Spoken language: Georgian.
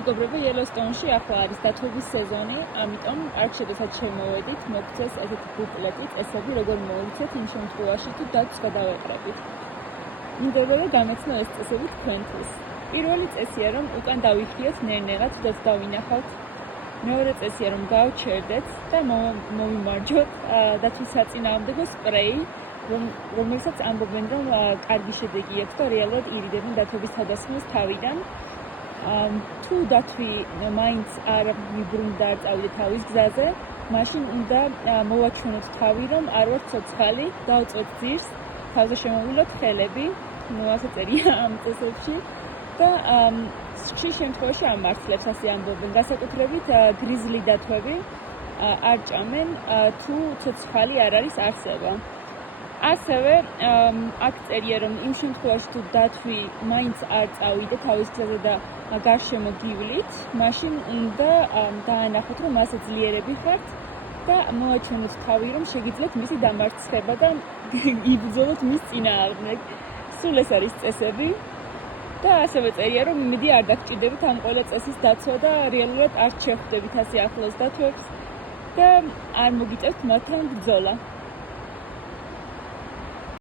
მეგობრებო, Yellowstone-ში ახლა არის დათვების სეზონი, ამიტომ პარკში როდესაც შემოვედით, მოგცეს ესეთი ბუკლეტი, წესები, როგორ მოიცეთ იმ შემთხვევაში, თუ დათვს გადავეყრებით. მინდოდა და გამეცნო ეს წესები თქვენთვის. პირველი წესია, რომ უკან დავიხიოთ ნერ-ნერად, თუ დათვს დავინახავთ. მეორე წესია, რომ გავჩერდეთ და მოვიმარჯვოთ დათვის საწინააღმდეგო სპრეი, რომელსაც ამბობენ, რომ კარგი შედეგი აქვს და რეალურად ირიდებენ დათვების თავდასხმის თავიდან. თუ დათვი მაინც არ მიბრუნდა არ წავიდე თავის გზაზე, მაშინ უნდა მოვაჩვენოთ თავი, რომ არ ვართ ცოცხალი, დავწვეთ ძირს, თავზე შემოვილოთ ხელები, ასე წერია ამ წესებში და ხშირ შემთხვევაში ამართლებს ასე ამბობენ, განსაკუთრებით გრიზლი დათვები არ ჭამენ, თუ ცოცხალი არ არის არსება. ასევე აქ წერია, რომ იმ შემთხვევაში თუ დათვი მაინც არ წავიდე თავის გზაზე და გარშემო გივლით, მაშინ უნდა დაანახოთ, რომ მასე ძლიერები ხართ და მოვაჩვენოთ თავი, რომ შეგიძლიათ მისი დამარცხება და იბრძოლოთ მის წინააღმდეგ. სულ ეს არის წესები და ასევე წერია, რომ მიდი არ დაგჭირდებით ამ ყველა წესის დაცვა და რეალურად არ შეხვდებით ასე ახლოს დათვებს და არ მოგიწევთ მათთან ბრძოლა.